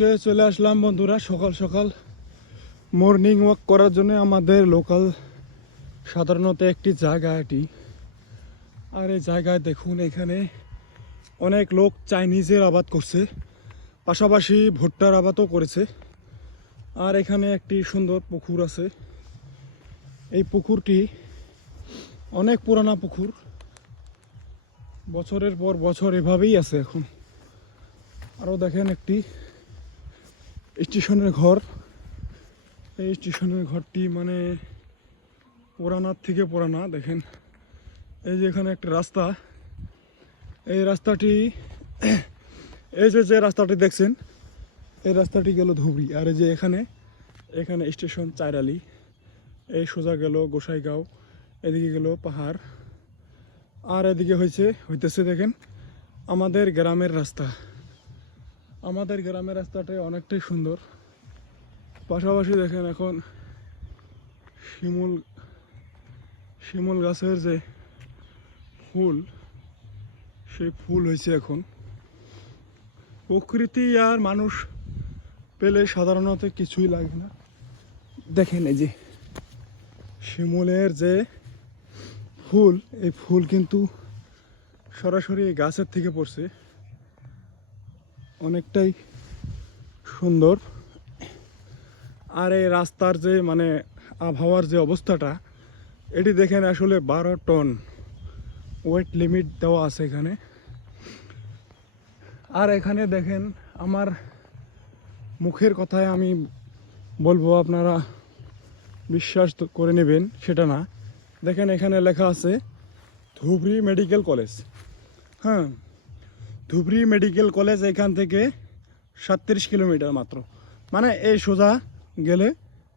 আজকে চলে আসলাম বন্ধুরা সকাল সকাল মর্নিং ওয়াক করার জন্য আমাদের লোকাল সাধারণত একটি জায়গা এটি। আর এই জায়গায় দেখুন এখানে অনেক লোক চাইনিজের আবাদ করছে, পাশাপাশি ভুট্টার আবাদও করেছে। আর এখানে একটি সুন্দর পুকুর আছে। এই পুকুরটি অনেক পুরানা পুকুর, বছরের পর বছর এভাবেই আছে এখন। আরও দেখেন একটি স্টেশনের ঘর। এই স্টেশনের ঘরটি মানে পুরানার থেকে পুরানা। দেখেন এই যে এখানে একটা রাস্তা, এই রাস্তাটি এই যে রাস্তাটি দেখছেন এই রাস্তাটি গেল ধুবড়ি। আর এই যে এখানে এখানে স্টেশন চাইরালি, এই সোজা গেল গোসাইগাঁও, এদিকে গেল পাহাড়, আর এদিকে হইতেছে দেখেন আমাদের গ্রামের রাস্তা। আমাদের গ্রামের রাস্তাটা অনেকটাই সুন্দর। পাশাপাশি দেখেন এখন শিমুল গাছের যে ফুল, সেই ফুল হয়েছে এখন। প্রকৃতি আর মানুষ পেলে সাধারণত কিছুই লাগে না। দেখেন এই যে শিমুলের যে ফুল, এই ফুল কিন্তু সরাসরি গাছের থেকে পড়ছে, অনেকটাই সুন্দর। আর এই রাস্তার যে মানে আবহাওয়ার যে অবস্থাটা, এটি দেখেন আসলে 12 টন ওয়েট লিমিট দেওয়া আছে এখানে। আর এখানে দেখেন আমার মুখের কথায় আমি বলবো, আপনারা বিশ্বাস করে নেবেন সেটা না। দেখেন এখানে লেখা আছে ধুবড়ি মেডিকেল কলেজ। হ্যাঁ, ধুবড়ি মেডিকেল কলেজ এখান থেকে 37 কিলোমিটার মাত্র। মানে এই সোজা গেলে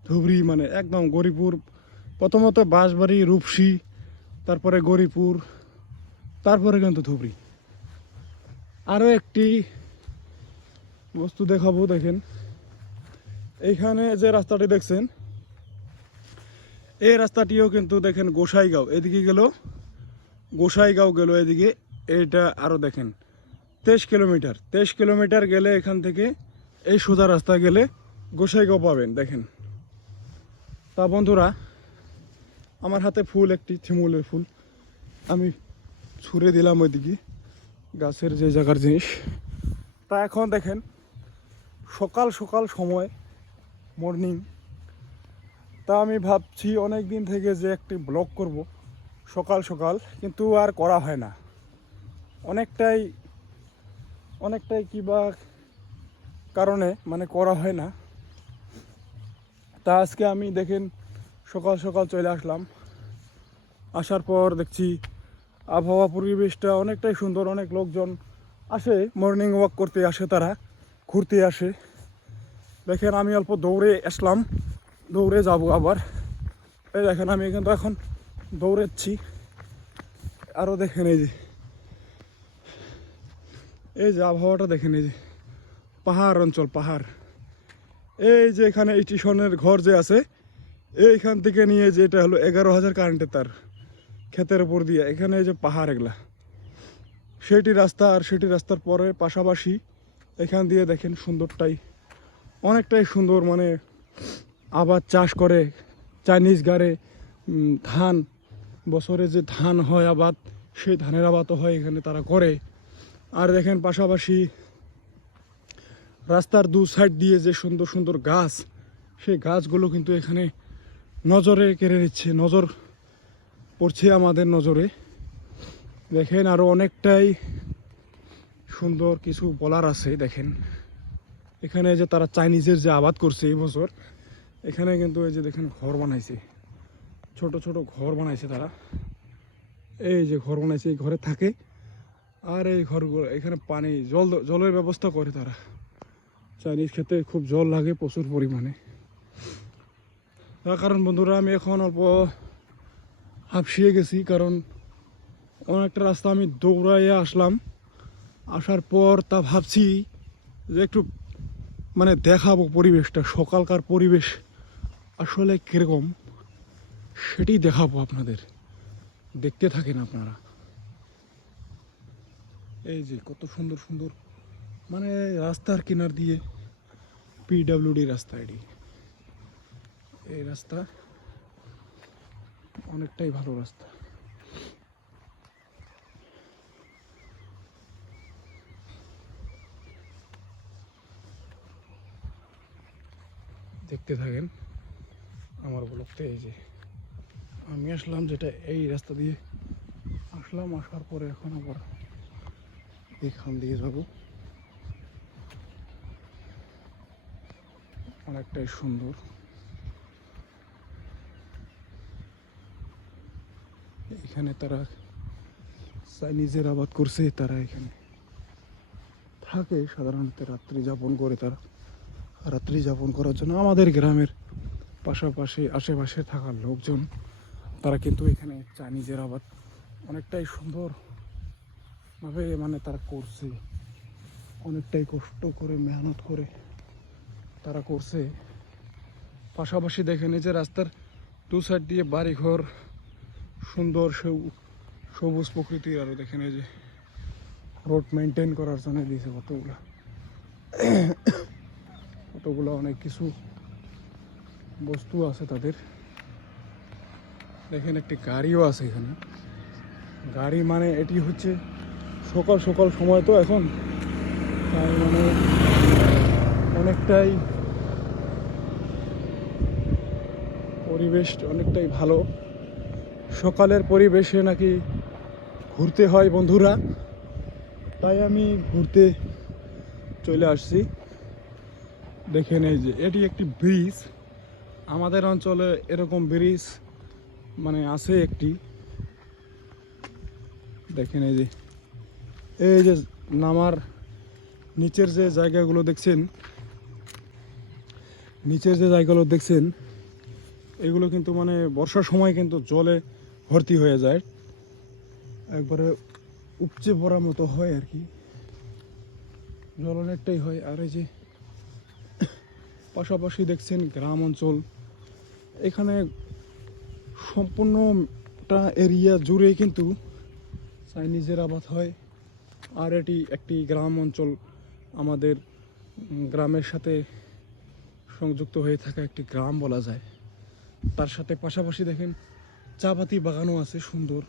ধুবড়ি, মানে একদম গরিপুর, প্রথমত বাঁশবাড়ি, রূপসী, তারপরে গরিপুর, তারপরে কিন্তু ধুবড়ি। আরও একটি বস্তু দেখাবো। দেখেন এইখানে যে রাস্তাটি দেখছেন, এই রাস্তাটিও কিন্তু দেখেন গোসাইগাঁও, এদিকে গেল গোসাইগাঁও গেল এদিকে। এইটা আরও দেখেন 23 কিলোমিটার গেলে এখান থেকে এই সোজা রাস্তা গেলে গোসাইগাঁও পাবেন। দেখেন তা বন্ধুরা, আমার হাতে ফুল, একটি শিমুলের ফুল আমি ছুঁড়ে দিলাম ওইদিকে, গাছের যে জায়গার জিনিস। তা এখন দেখেন সকাল সকাল সময়, মর্নিং। তা আমি ভাবছি অনেক দিন থেকে যে একটি ব্লগ করব সকাল সকাল, কিন্তু আর করা হয় না। অনেকটাই কিবা কারণে মানে করা হয় না। তা আজকে আমি দেখেন সকাল সকাল চলে আসলাম। আসার পর দেখছি আবহাওয়া পরিবেশটা অনেকটাই সুন্দর। অনেক লোকজন আসে, মর্নিং ওয়াক করতে আসে, তারা ঘুরতে আসে। দেখেন আমি অল্প দৌড়ে আসলাম, দৌড়ে যাব আবার। এই দেখেন আমি কিন্তু এখন দৌড়াচ্ছি। আরও দেখেন এই যে আবহাওয়াটা দেখেন, এই যে পাহাড় অঞ্চল, পাহাড়। এই যে এখানে স্টেশনের ঘর যে আছে, এইখান থেকে নিয়ে যে এটা হলো 11,000 কারেন্টের তার ক্ষেতের উপর দিয়ে, এখানে এই যে পাহাড় এগুলা, সেটি রাস্তা। আর সেটি রাস্তার পরে পাশাপাশি এখান দিয়ে দেখেন সুন্দরটাই অনেকটাই সুন্দর। মানে আবাদ চাষ করে চাইনিজ গাড়ে ধান, বছরে যে ধান হয় আবাদ, সেই ধানের আবাদও হয় এখানে তারা করে। আর দেখেন পাশাপাশি রাস্তার দু সাইড দিয়ে যে সুন্দর সুন্দর গাছ, সেই গাছগুলো কিন্তু এখানে নজরে কেড়ে নিচ্ছে, নজর পড়ছে আমাদের নজরে। দেখেন আরও অনেকটাই সুন্দর কিছু বলার আছে। দেখেন এখানে যে তারা চাইনিজের যে আবাদ করছে এই বছর, এখানে কিন্তু এই যে দেখেন ঘর বানাইছে, ছোট ছোট ঘর বানাইছে তারা। এই যে ঘর বানাইছে, এই ঘরে থাকে। আর এই ঘরগুলো এখানে পানি জলের ব্যবস্থা করে তারা। চাইনিজ খেতে খুব জল লাগে প্রচুর পরিমাণে। তার কারণ বন্ধুরা আমি এখন অল্প হাঁপসিয়ে গেছি, কারণ অনেকটা রাস্তা আমি দৌড়াইয়া আসলাম। আসার পর তা ভাবছি যে একটু মানে দেখাবো পরিবেশটা, সকালকার পরিবেশ আসলে কীরকম সেটি দেখাবো আপনাদের। দেখতে থাকেন আপনারা। এই যে কত সুন্দর সুন্দর মানে রাস্তার কিনার দিয়ে পিডব্লিউডি রাস্তা এটি। এই রাস্তা অনেকটাই ভালো রাস্তা। দেখতে থাকেন আমার ব্লগতে। এই যে আমি আসলাম যেটা এই রাস্তা দিয়ে আসলাম, আসার পরে এখন আবার এখান দিয়ে যাব। অনেকটাই সুন্দর। এখানে তারা চাইনিজের আবাদ করছে, তারা এখানে থাকে সাধারণত রাত্রি যাপন করে। তারা রাত্রি যাপন করার জন্য আমাদের গ্রামের পাশাপাশি আশেপাশে থাকার লোকজন তারা কিন্তু এখানে চাইনিজের আবাদ অনেকটাই সুন্দরভাবে মানে তারা করছে। অনেকটাই কষ্ট করে মেহনত করে তারা করছে। পাশাপাশি দেখেন এই যে রাস্তার দু সাইড দিয়ে বাড়িঘর, সুন্দর সবুজ প্রকৃতি। আরও দেখেন এই যে রোড মেনটেন করার জন্য দিয়েছে কতগুলো অনেক কিছু বস্তু আছে তাদের। দেখেন একটি গাড়িও আছে এখানে। গাড়ি মানে এটি হচ্ছে সকাল সকাল সময় তো এখন, তাই মানে অনেকটাই পরিবেশ অনেকটাই ভালো। সকালের পরিবেশে নাকি ঘুরতে হয় বন্ধুরা, তাই আমি ঘুরতে চলে আসছি। দেখেন এই যে এটি একটি ব্রিজ। আমাদের অঞ্চলে এরকম ব্রিজ মানে আছে একটি। দেখেন এই যে নামার নিচের যে জায়গাগুলো দেখছেন, এগুলো কিন্তু মানে বর্ষার সময় কিন্তু জলে ভর্তি হয়ে যায়, একবারে উপচে পড়ার মতো হয় আর কি, জল অনেকটাই হয়। আর এই যে পাশাপাশি দেখছেন গ্রাম অঞ্চল, এখানে সম্পূর্ণটা এরিয়া জুড়েই কিন্তু চাইনিজের আবাদ হয়। আর এটি একটি গ্রাম অঞ্চল, আমাদের গ্রামের সাথে সংযুক্ত হয়ে থাকা একটি গ্রাম বলা যায়। তার সাথে পাশাপাশি দেখেন চাপাতি বাগানও আছে, সুন্দর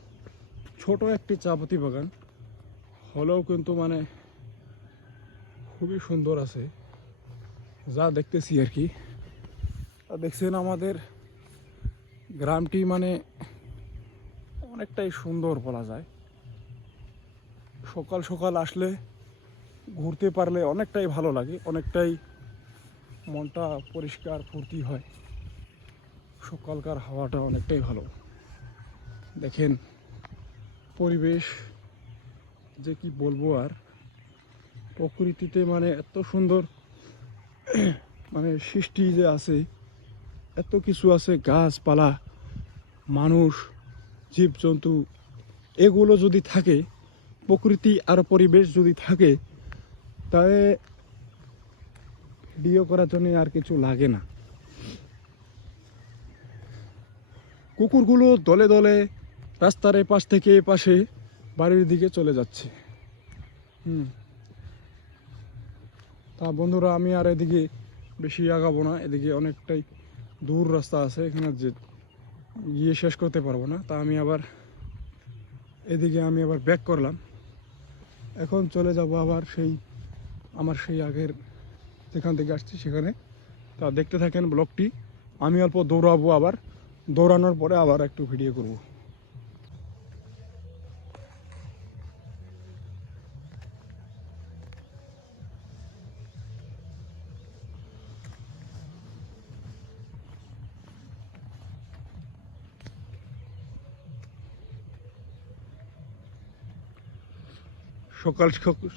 ছোট একটি চাপাতি বাগান হলেও কিন্তু মানে খুবই সুন্দর আছে যা দেখতেছি আর কি। দেখছেন আমাদের গ্রামটি মানে অনেকটাই সুন্দর বলা যায়। সকাল সকাল আসলে ঘুরতে পারলে অনেকটাই ভালো লাগে, অনেকটাই মনটা পরিষ্কার ফুর্তি হয়। সকালকার হাওয়াটা অনেকটাই ভালো। দেখেন পরিবেশ যে কি বলবো আর, প্রকৃতিতে মানে এত সুন্দর মানে সৃষ্টি যে আছে, এত কিছু আছে, গাছপালা, মানুষ, জীবজন্তু, এগুলো যদি থাকে, প্রকৃতি আর পরিবেশ যদি থাকে, তাহলে ভিডিও করার জন্য আর কিছু লাগে না। কুকুরগুলো দলে দলে রাস্তার এপাশ থেকে এপাশে বাড়ির দিকে চলে যাচ্ছে। তা বন্ধুরা আমি আর এদিকে বেশি আগাবো না, এদিকে অনেকটাই দূর রাস্তা আছে, এখানে যে গিয়ে শেষ করতে পারবো না। তা আমি আবার ব্যাক করলাম। এখন চলে যাব আবার আমার সেই আগের যেখান থেকে আসছি সেখানে। তা দেখতে থাকেন ব্লগটি। আমি অল্প দৌড়াবো, আবার দৌড়ানোর পরে আবার একটু ভিডিও করব।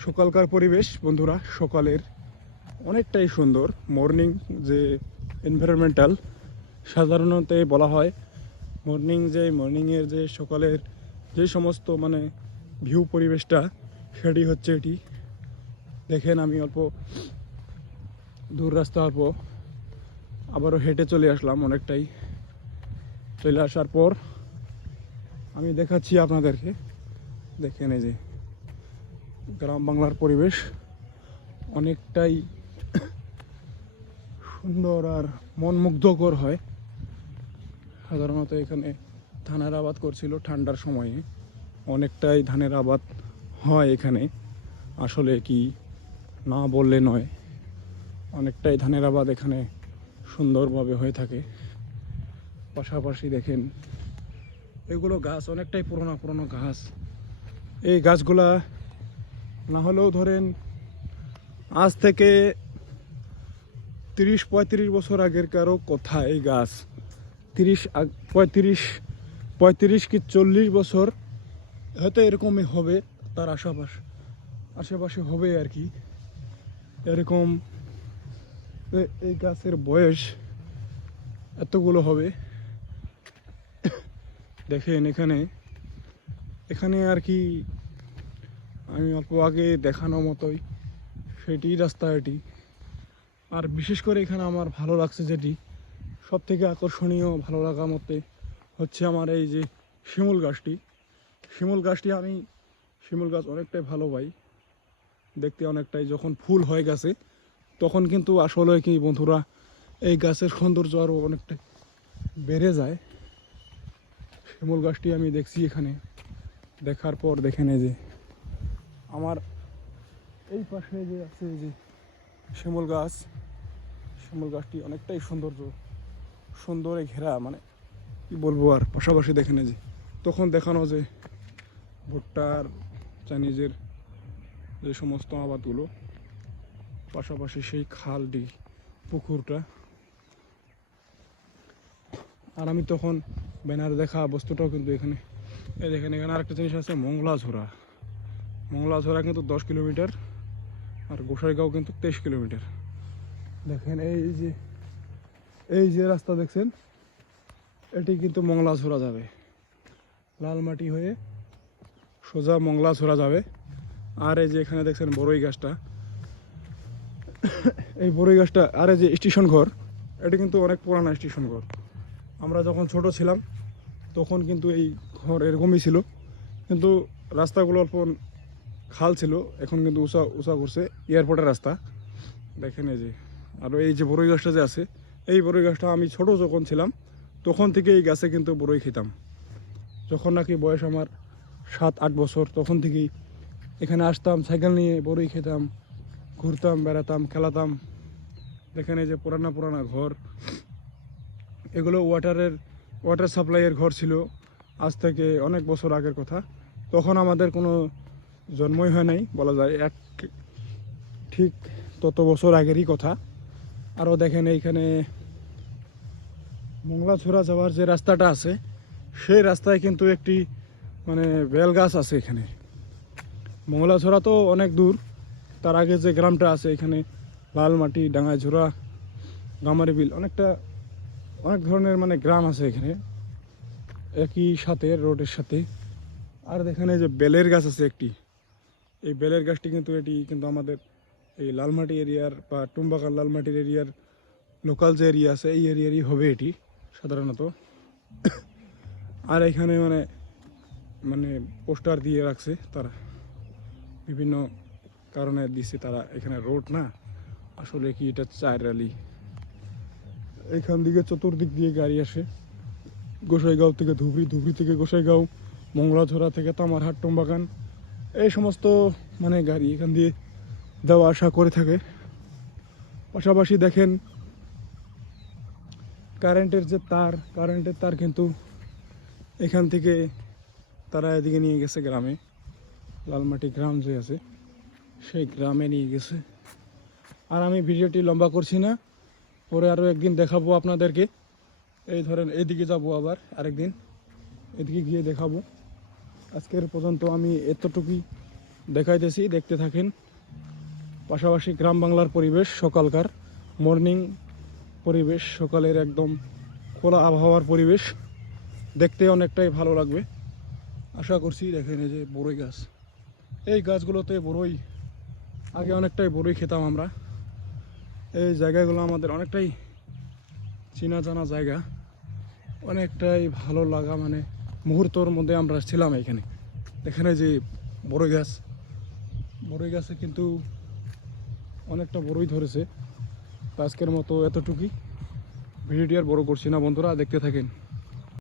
সকালকার পরিবেশ বন্ধুরা, সকালের অনেকটাই সুন্দর। মর্নিং যে এনভায়রনমেন্টাল সাধারণত বলা হয়, মর্নিংয়ের যে সকালের যে সমস্ত মানে ভিউ পরিবেশটা, সেটি হচ্ছে এটি। দেখেন আমি অল্প দূর রাস্তা আবারও হেঁটে চলে আসলাম। অনেকটাই চলে আসার পর আমি দেখাচ্ছি আপনাদেরকে। দেখেন এই যে গ্রাম বাংলার পরিবেশ অনেকটাই সুন্দর আর মন মুগ্ধকর হয়। সাধারণত এখানে ধানের আবাদ করছিল ঠান্ডার সময়ে, অনেকটাই ধানের আবাদ হয় এখানে, আসলে কি না বললে নয়, অনেকটাই ধানের আবাদ এখানে সুন্দরভাবে হয়ে থাকে। পাশাপাশি দেখেন এগুলো গাছ অনেকটাই পুরোনো পুরোনো গাছ। এই গাছগুলা না হলেও ধরেন আজ থেকে 30-35 বছর আগের কারো কথা। এই গাছ 35 কি 40 বছর হয়তো এরকমই হবে, তার আশেপাশে হবে আর কি এরকম। এই গাছের বয়স এতগুলো হবে। দেখেন এখানে আর কি আমি অল্প আগে দেখানো মতোই সেটি রাস্তা এটি। আর বিশেষ করে এখানে আমার ভালো লাগছে যেটি সব থেকে আকর্ষণীয় ভালো লাগার মধ্যে হচ্ছে আমার এই যে শিমুল গাছটি আমি শিমুল গাছ অনেকটাই ভালো পাই দেখতে, অনেকটাই যখন ফুল হয়ে গেছে তখন কিন্তু আসলে কি বন্ধুরা এই গাছের সৌন্দর্য আরও অনেকটাই বেড়ে যায়। শিমুল গাছটি আমি দেখছি এখানে, দেখার পর দেখেন এই যে আমার এই পাশে যে আছে এই যে শিমুল গাছটি অনেকটাই সুন্দরে ঘেরা, মানে কি বলবো আর। পাশাপাশি দেখেন এই যে তখন দেখানো যে ভুট্টার চাইনিজের যে সমস্ত আবাদগুলো, পাশাপাশি সেই খালটি পুকুরটা। আর আমি তখন ব্যানারে দেখা বস্তুটাও কিন্তু এখানে এই দেখেন, এখানে আরেকটা জিনিস আছে মংলাঝোরা কিন্তু 10 কিলোমিটার আর গোসাইগাঁও কিন্তু 23 কিলোমিটার। দেখেন এই যে রাস্তা দেখছেন এটি কিন্তু মংলাঝোরা যাবে, লালমাটি হয়ে সোজা মংলাঝোরা যাবে। আর এই যে এখানে দেখছেন বড়ই গাছটা, এই বড়ই গাছটা আর এই যে স্টেশন ঘর, এটি কিন্তু অনেক পুরানো স্টেশন ঘর। আমরা যখন ছোট ছিলাম তখন কিন্তু এই ঘর এরকমই ছিল, কিন্তু রাস্তাগুলো অল্প খাল ছিল, এখন কিন্তু উঁচা করছে, এয়ারপোর্টের রাস্তা। দেখেন এই যে আরও এই যে বড়ই গাছটা যে আছে, এই বড়ই গাছটা আমি ছোট যখন ছিলাম তখন থেকে এই গাছে কিন্তু বড়ই খেতাম। যখন নাকি বয়স আমার 7-8 বছর তখন থেকেই এখানে আসতাম, সাইকেল নিয়ে বড়ই খেতাম, ঘুরতাম, বেড়াতাম, খেলাতাম। দেখেন এই যে পুরানা ঘর, এগুলো ওয়াটার সাপ্লাইয়ের ঘর ছিল, আজ থেকে অনেক বছর আগের কথা। তখন আমাদের কোনো জন্মই হয় নাই বলা যায়, ঠিক তত বছর আগেরই কথা। আরও দেখেন এইখানে মংলাঝোরা যাওয়ার যে রাস্তাটা আছে সেই রাস্তায় কিন্তু একটি মানে বেল গাছ আছে এখানে। মংলাঝোরা তো অনেক দূর, তার আগে যে গ্রামটা আছে এখানে লালমাটি, ডাঙ্গাঝোরা, গামারি বিল, অনেক ধরনের মানে গ্রাম আছে এখানে একই সাথে রোডের সাথে। আর দেখেন এই যে বেলের গাছ আছে একটি, এই বেলের গাছটি কিন্তু এটি কিন্তু আমাদের এই লালমাটি এরিয়ার বা টুম্বাকার লালমাটির এরিয়ার লোকাল যে এরিয়া আছে এই এরিয়ারই হবে এটি সাধারণত। আর এখানে মানে পোস্টার দিয়ে রাখছে তারা, বিভিন্ন কারণে দিছে তারা, এখানে রোড না আসলে কি এটা 4 রালি। এখান দিকে চতুর্দিক দিয়ে গাড়ি আসে, গোসাইগাঁও থেকে ধুবড়ি, ধুবড়ি থেকে গোসাইগাঁও, মংলাঝোরা থেকে তামারহাট, টুম্বাকান, এই সমস্ত মানে গাড়ি এখান দিয়ে যাওয়া আসা করে থাকে। পাশাপাশি দেখেন কারেন্টের তার কিন্তু এখান থেকে তারা এদিকে নিয়ে গেছে গ্রামে, লালমাটি গ্রাম যে আছে সেই গ্রামে নিয়ে গেছে। আর আমি ভিডিওটি লম্বা করছি না, পরে আরও একদিন দেখাবো আপনাদেরকে। এই ধরেন এদিকে যাব, আবার আরেকদিন এদিকে গিয়ে দেখাবো। আজকের পর্যন্ত আমি এতটুকুই দেখাইতেছি, দেখতে থাকেন। পাশাপাশি গ্রাম বাংলার পরিবেশ, সকালকার মর্নিং পরিবেশ, সকালের একদম খোলা আবহাওয়ার পরিবেশ, দেখতে অনেকটাই ভালো লাগবে আশা করছি। দেখেন এই যে বড়ই গাছ, এই গাছগুলোতে আগে অনেকটাই বড়ই খেতাম আমরা। এই জায়গাগুলো আমাদের অনেকটাই চেনা জানা জায়গা, অনেকটাই ভালো লাগা মানে মুহূর্তর মধ্যে আমরা ছিলাম এখানে। এখানে যে বড়ই গাছে কিন্তু অনেকটা বড়ই ধরেছে, তো আজকের মতো এতটুকুই, ভিডিওটি আর বড় করছি না বন্ধুরা, দেখতে থাকেন।